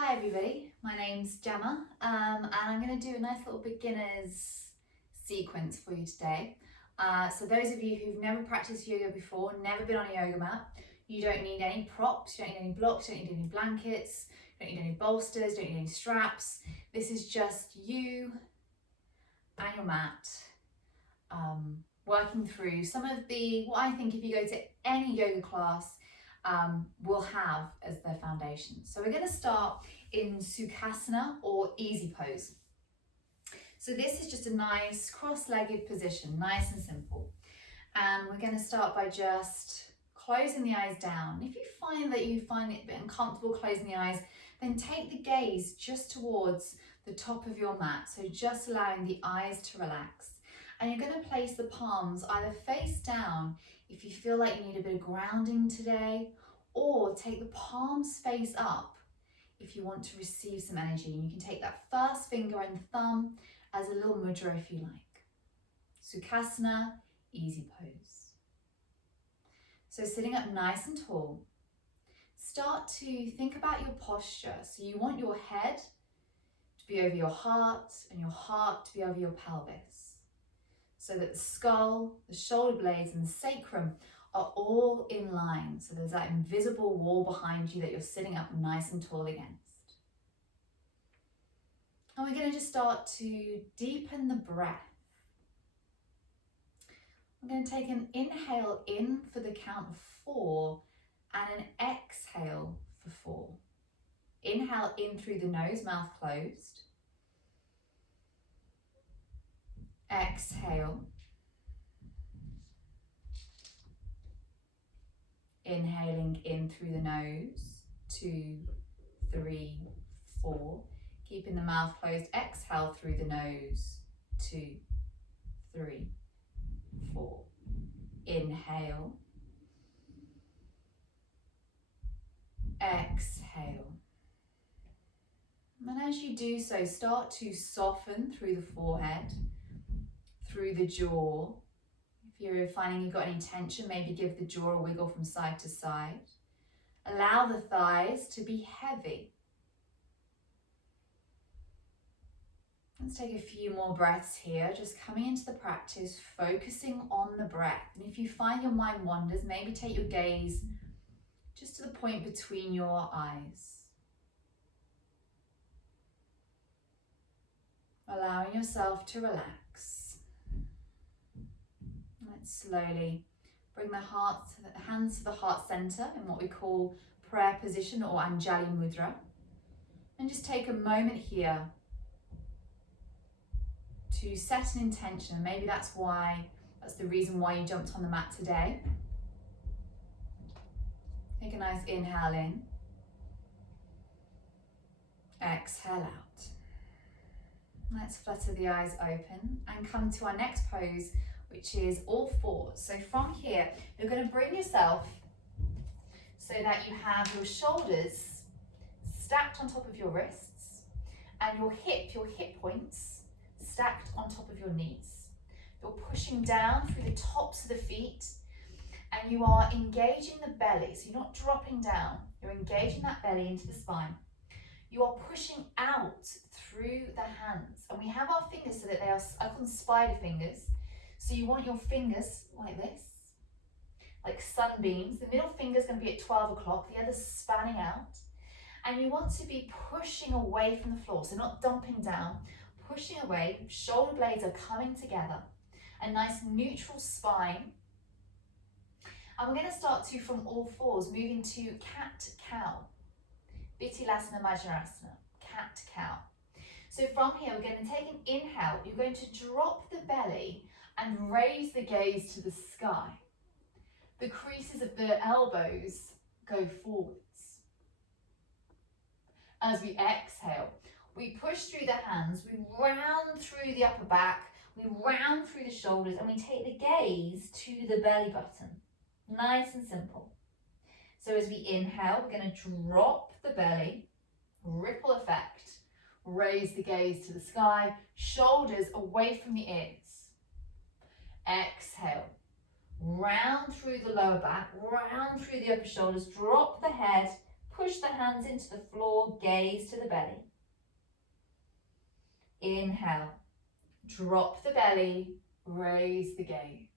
Hi everybody, my name's Gemma and I'm going to do a nice little beginners sequence for you today. So those of you who've never practiced yoga before, never been on a yoga mat, you don't need any props, you don't need any blocks, you don't need any blankets, you don't need any bolsters, you don't need any straps. This is just you and your mat working through some of what I think if you go to any yoga class will have as their foundation. So we're going to start in Sukhasana or easy pose. So this is just a nice cross-legged position, nice and simple. And we're going to start by just closing the eyes down. If you find that you find it a bit uncomfortable closing the eyes, then take the gaze just towards the top of your mat. So just allowing the eyes to relax. And you're going to place the palms either face down if you feel like you need a bit of grounding today, or take the palms face up if you want to receive some energy. And you can take that first finger and thumb as a little mudra if you like. Sukhasana, easy pose. So sitting up nice and tall, start to think about your posture. So you want your head to be over your heart and your heart to be over your pelvis, so that the skull, the shoulder blades and the sacrum are all in line. So there's that invisible wall behind you that you're sitting up nice and tall against. And we're going to just start to deepen the breath. We're going to take an inhale in for the count of 4 and an exhale for 4. Inhale in through the nose, mouth closed. Exhale. Inhaling in through the nose, 2, 3, 4. Keeping the mouth closed, exhale through the nose, 2, 3, 4. Inhale. Exhale. And as you do so, start to soften through the forehead, through the jaw. If you're finding you've got any tension, maybe give the jaw a wiggle from side to side. Allow the thighs to be heavy. Let's take a few more breaths here, just coming into the practice, focusing on the breath. And if you find your mind wanders, maybe take your gaze just to the point between your eyes. Allowing yourself to relax. Let's slowly bring the hands to the heart center in what we call prayer position or Anjali Mudra. And just take a moment here to set an intention. Maybe that's the reason why you jumped on the mat today. Take a nice inhale in. Exhale out. Let's flutter the eyes open and come to our next pose, which is all fours. So from here, you're going to bring yourself so that you have your shoulders stacked on top of your wrists and your hip points stacked on top of your knees. You're pushing down through the tops of the feet and you are engaging the belly. So you're not dropping down, you're engaging that belly into the spine. You are pushing out through the hands, and we have our fingers so that they are, I call them spider fingers. So you want your fingers like this, like sunbeams. The middle finger is going to be at 12 o'clock, the other spanning out. And you want to be pushing away from the floor, so not dumping down, pushing away. Shoulder blades are coming together, a nice neutral spine. And we're going to start to, from all fours, moving to cat-cow. Vittilasana Majorasana, cat-cow. So from here, we're going to take an inhale. You're going to drop the belly and raise the gaze to the sky. The creases of the elbows go forwards. As we exhale, we push through the hands, we round through the upper back, we round through the shoulders, and we take the gaze to the belly button. Nice and simple. So as we inhale, we're going to drop the belly, ripple effect, raise the gaze to the sky, shoulders away from the ears. Exhale, round through the lower back, round through the upper shoulders, drop the head, push the hands into the floor, gaze to the belly. Inhale, drop the belly, raise the gaze.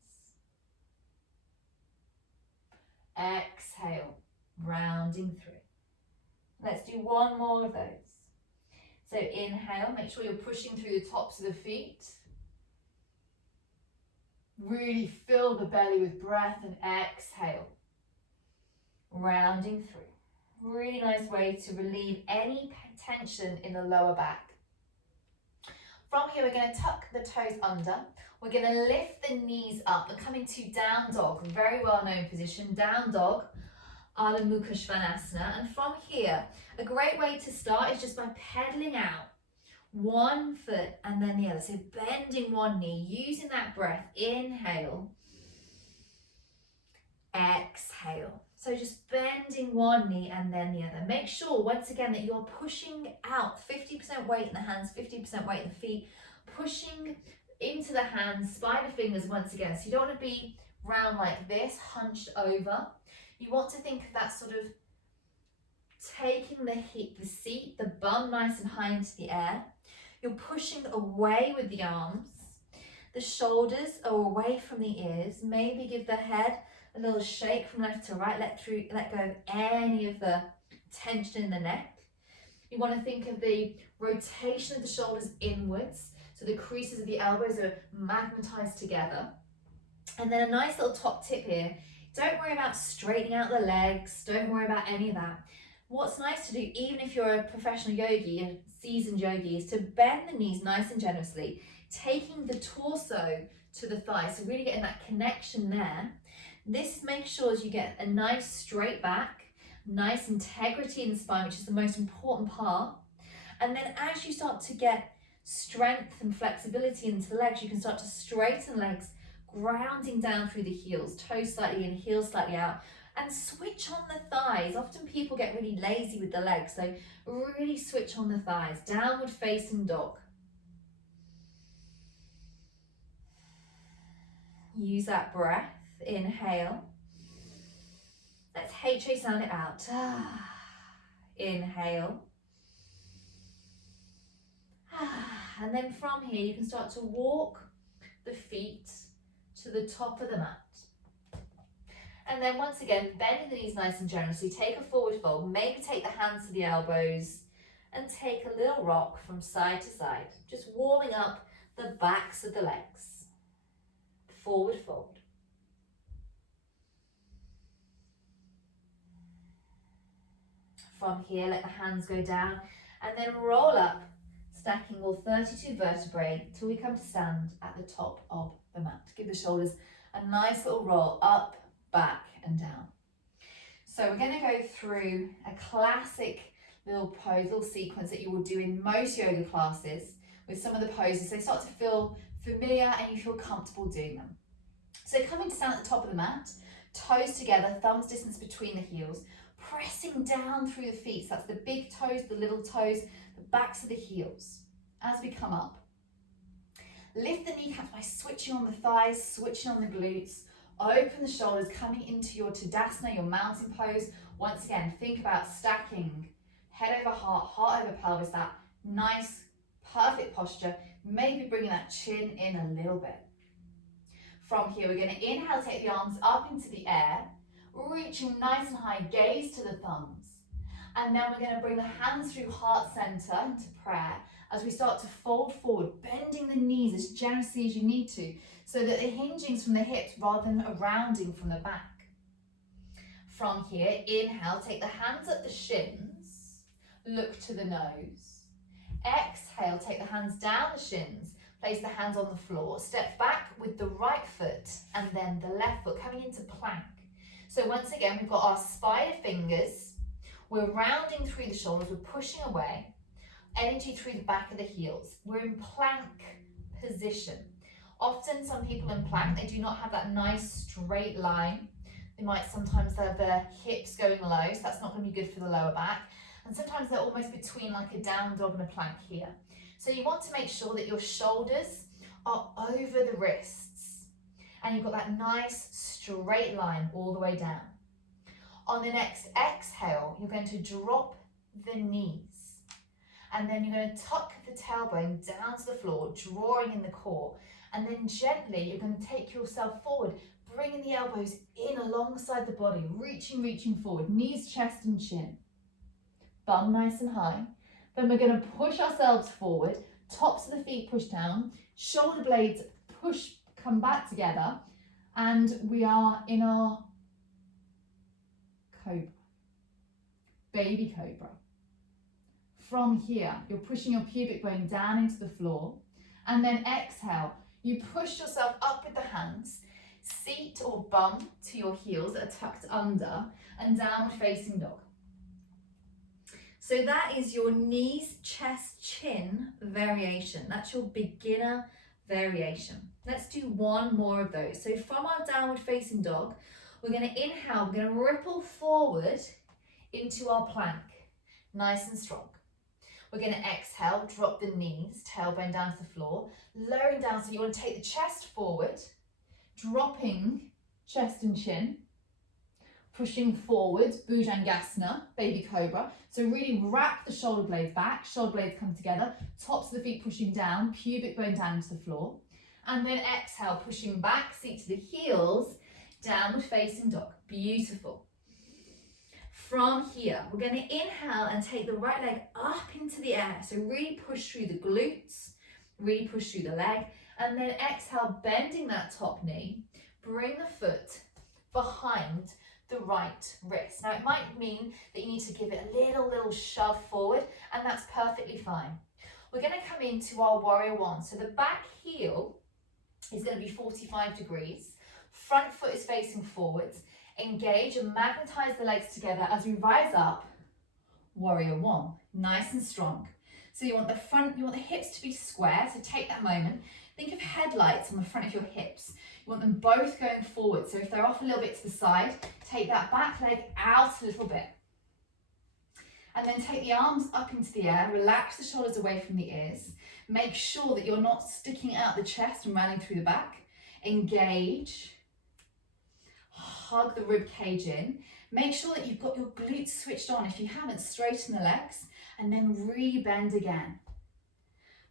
Exhale, rounding through. Let's do one more of those. So inhale, make sure you're pushing through the tops of the feet. Really fill the belly with breath and exhale. Rounding through. Really nice way to relieve any tension in the lower back. From here, we're going to tuck the toes under. We're going to lift the knees up and come into down dog, very well known position, down dog, Adho Mukha Svanasana. And from here, a great way to start is just by pedaling out one foot and then the other. So bending one knee, using that breath. Inhale, exhale. So just bending one knee and then the other. Make sure, once again, that you're pushing out 50% weight in the hands, 50% weight in the feet, pushing into the hands, spider fingers once again. So you don't want to be round like this, hunched over. You want to think of that sort of taking the hip, the seat, the bum nice and high into the air. You're pushing away with the arms. The shoulders are away from the ears. Maybe give the head a little shake from left to right. Let go of any of the tension in the neck. You want to think of the rotation of the shoulders inwards, so the creases of the elbows are magnetized together. And then a nice little top tip here. Don't worry about straightening out the legs. Don't worry about any of that. What's nice to do, even if you're a professional yogi, a seasoned yogi, is to bend the knees nice and generously, taking the torso to the thighs, so really getting that connection there. This makes sure you get a nice straight back, nice integrity in the spine, which is the most important part. And then as you start to get strength and flexibility into the legs, you can start to straighten legs, grounding down through the heels, toes slightly in, heels slightly out, and switch on the thighs. Often people get really lazy with the legs, so really switch on the thighs. Downward facing dog. Use that breath. Inhale. Let's HA sound it out. Inhale. And then from here, you can start to walk the feet to the top of the mat. And then once again, bending the knees nice and generously, take a forward fold, maybe take the hands to the elbows and take a little rock from side to side, just warming up the backs of the legs. Forward fold. From here, let the hands go down and then roll up, stacking all 32 vertebrae till we come to stand at the top of the mat. Give the shoulders a nice little roll up, back and down. So we're going to go through a classic little pose, little sequence that you will do in most yoga classes with some of the poses. They start to feel familiar and you feel comfortable doing them. So coming to stand at the top of the mat, toes together, thumbs distance between the heels, pressing down through the feet. So that's the big toes, the little toes, the backs of the heels. As we come up, lift the kneecaps by switching on the thighs, switching on the glutes. Open the shoulders, coming into your Tadasana, your mountain pose. Once again, think about stacking head over heart, heart over pelvis, that nice, perfect posture. Maybe bringing that chin in a little bit. From here, we're going to inhale, take the arms up into the air, reaching nice and high, gaze to the thumbs. And then we're going to bring the hands through heart center into prayer as we start to fold forward, bending the knees as generously as you need to, so that the hinging's from the hips rather than a rounding from the back. From here, inhale, take the hands at the shins, look to the nose. Exhale, take the hands down the shins, place the hands on the floor, step back with the right foot and then the left foot coming into plank. So once again, we've got our spider fingers, we're rounding through the shoulders, we're pushing away, energy through the back of the heels. We're in plank position. Often some people in plank, they do not have that nice straight line. They might sometimes have their hips going low, so that's not going to be good for the lower back. And sometimes they're almost between like a down dog and a plank here. So you want to make sure that your shoulders are over the wrists and you've got that nice straight line all the way down. On the next exhale, you're going to drop the knees. And then you're going to tuck the tailbone down to the floor, drawing in the core. And then gently, you're going to take yourself forward, bringing the elbows in alongside the body, reaching forward, knees, chest and chin. Bum nice and high. Then we're going to push ourselves forward, tops of the feet push down, shoulder blades come back together, and we are in our cobra, baby cobra. From here, you're pushing your pubic bone down into the floor, and then exhale, you push yourself up with the hands, seat or bum to your heels that are tucked under, and downward facing dog. So that is your knees, chest, chin variation. That's your beginner variation. Let's do one more of those. So from our downward facing dog, we're going to inhale, we're going to ripple forward into our plank, nice and strong. We're going to exhale, drop the knees, tailbone down to the floor, lowering down, so you want to take the chest forward, dropping chest and chin, pushing forward, Bhujangasana, baby cobra. So really wrap the shoulder blades back, shoulder blades come together, tops of the feet pushing down, pubic bone down into the floor. And then exhale, pushing back, seat to the heels, downward facing dog. Beautiful. From here, we're going to inhale and take the right leg up into the air. So really push through the glutes, really push through the leg. And then exhale, bending that top knee, bring the foot behind the right wrist. Now it might mean that you need to give it a little shove forward, and that's perfectly fine. We're going to come into our warrior one. So the back heel is going to be 45 degrees. Front foot is facing forwards. Engage and magnetize the legs together as we rise up. Warrior one, nice and strong. So you want the hips to be square. So take that moment. Think of headlights on the front of your hips. You want them both going forward. So if they're off a little bit to the side, take that back leg out a little bit. And then take the arms up into the air. Relax the shoulders away from the ears. Make sure that you're not sticking out the chest and running through the back. Engage. Hug the rib cage in. Make sure that you've got your glutes switched on. If you haven't, straighten the legs and then re-bend again.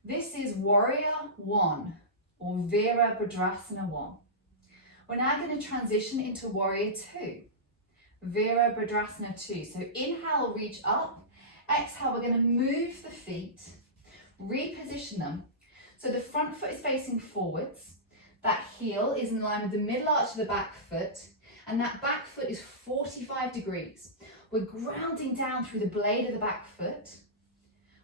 This is warrior one or Virabhadrasana 1. We're now going to transition into warrior 2, Virabhadrasana 2. So inhale, reach up. Exhale, we're going to move the feet, reposition them. So the front foot is facing forwards. That heel is in line with the middle arch of the back foot, and that back foot is 45 degrees. We're grounding down through the blade of the back foot.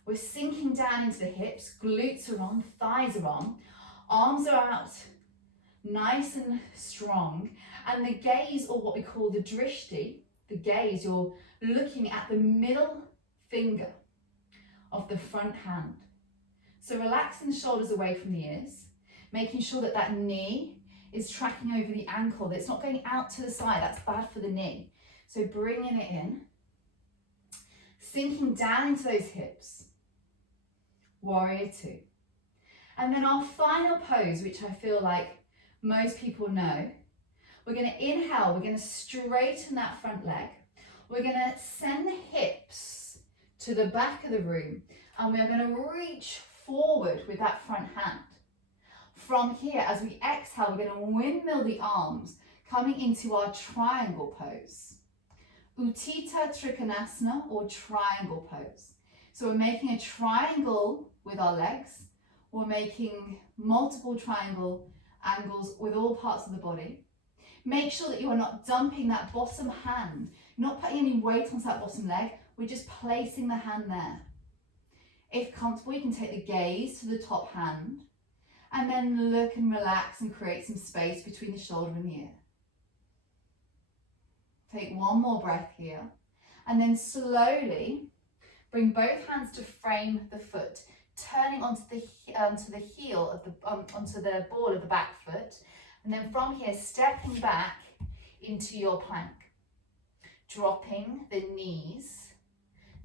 We're sinking down into the hips, glutes are on, thighs are on, arms are out, nice and strong. And the gaze, or what we call the drishti, the gaze, you're looking at the middle finger of the front hand. So relaxing the shoulders away from the ears, making sure that that knee is tracking over the ankle, that it's not going out to the side, that's bad for the knee. So bringing it in, sinking down into those hips, warrior 2. And then our final pose, which I feel like most people know, we're going to inhale, we're going to straighten that front leg. We're going to send the hips to the back of the room, and we're going to reach forward with that front hand. From here, as we exhale, we're going to windmill the arms, coming into our triangle pose. Uttita Trikonasana, or triangle pose. So we're making a triangle with our legs. We're making multiple triangle angles with all parts of the body. Make sure that you are not dumping that bottom hand, not putting any weight onto that bottom leg. We're just placing the hand there. If comfortable, you can take the gaze to the top hand and then look and relax and create some space between the shoulder and the ear. Take one more breath here, and then slowly bring both hands to frame the foot, turning onto the heel of onto the ball of the back foot, and then from here stepping back into your plank, dropping the knees,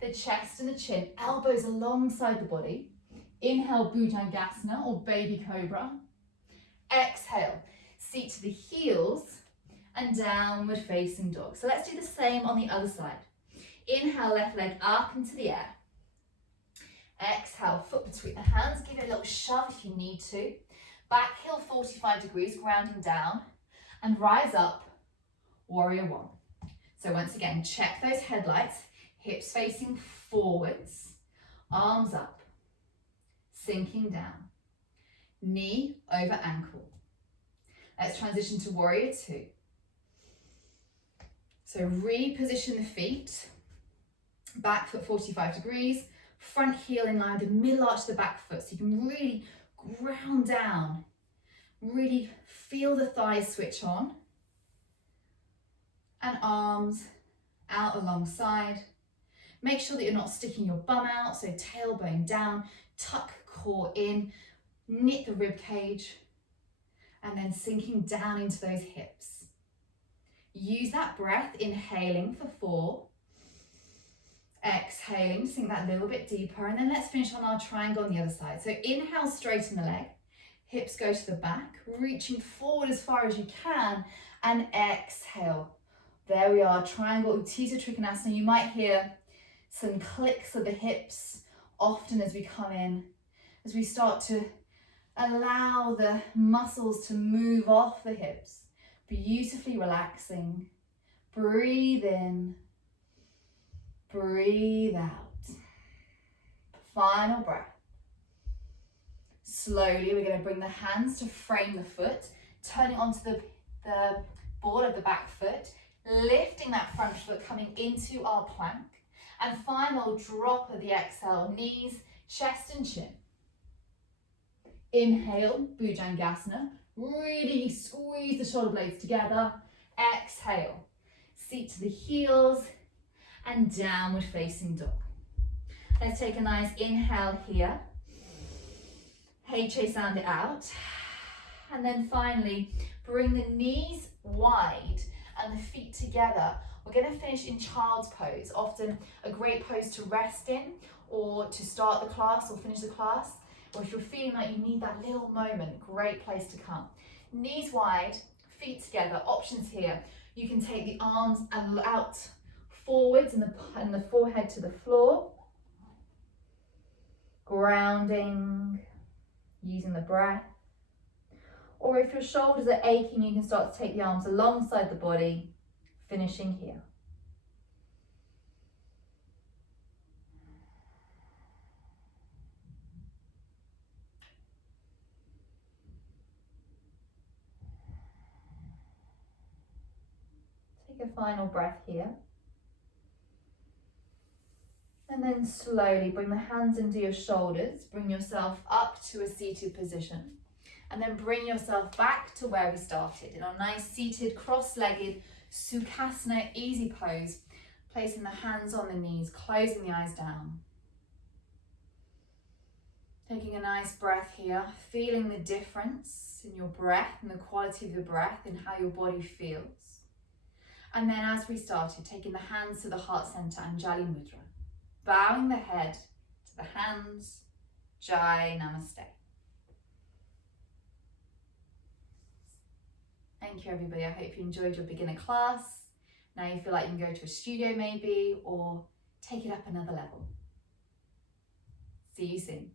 the chest and the chin, elbows alongside the body. Inhale, Bhujangasana or baby cobra. Exhale, seat to the heels and downward facing dog. So let's do the same on the other side. Inhale, left leg up into the air. Exhale, foot between the hands. Give it a little shove if you need to. Back heel 45 degrees, grounding down. And rise up, warrior one. So once again, check those headlights. Hips facing forwards. Arms up. Sinking down. Knee over ankle. Let's transition to warrior two. So reposition the feet. Back foot 45 degrees. Front heel in line with the middle arch of the back foot. So you can really ground down. Really feel the thighs switch on. And arms out alongside. Make sure that you're not sticking your bum out. So tailbone down. Tuck core in. Knit the rib cage. And then sinking down into those hips. Use that breath, inhaling for 4. Exhaling, sink that a little bit deeper. And then let's finish on our triangle on the other side. So inhale, straighten the leg. Hips go to the back, reaching forward as far as you can. And exhale. There we are, triangle Utthita Trikonasana. You might hear some clicks of the hips often as we come in, as we start to allow the muscles to move off the hips. Beautifully relaxing. Breathe in. Breathe out. Final breath. Slowly, we're going to bring the hands to frame the foot, turning onto the board of the back foot, lifting that front foot, coming into our plank. And final drop of the exhale, knees, chest and chin. Inhale, Bhujangasana. Really squeeze the shoulder blades together. Exhale. Seat to the heels and downward facing dog. Let's take a nice inhale here. HA sound it out. And then finally, bring the knees wide and the feet together. We're going to finish in child's pose, often a great pose to rest in or to start the class or finish the class. Or if you're feeling like you need that little moment, great place to come. Knees wide, feet together, options here. You can take the arms out forwards and the forehead to the floor. Grounding, using the breath. Or if your shoulders are aching, you can start to take the arms alongside the body, finishing here. Take a final breath here. And then slowly bring the hands into your shoulders. Bring yourself up to a seated position. And then bring yourself back to where we started in our nice seated, cross-legged Sukhasana easy pose. Placing the hands on the knees, closing the eyes down. Taking a nice breath here, feeling the difference in your breath and the quality of the breath and how your body feels. And then as we started, taking the hands to the heart center, Anjali Mudra. Bowing the head to the hands, Jai Namaste. Thank you everybody, I hope you enjoyed your beginner class. Now you feel like you can go to a studio maybe, or take it up another level. See you soon.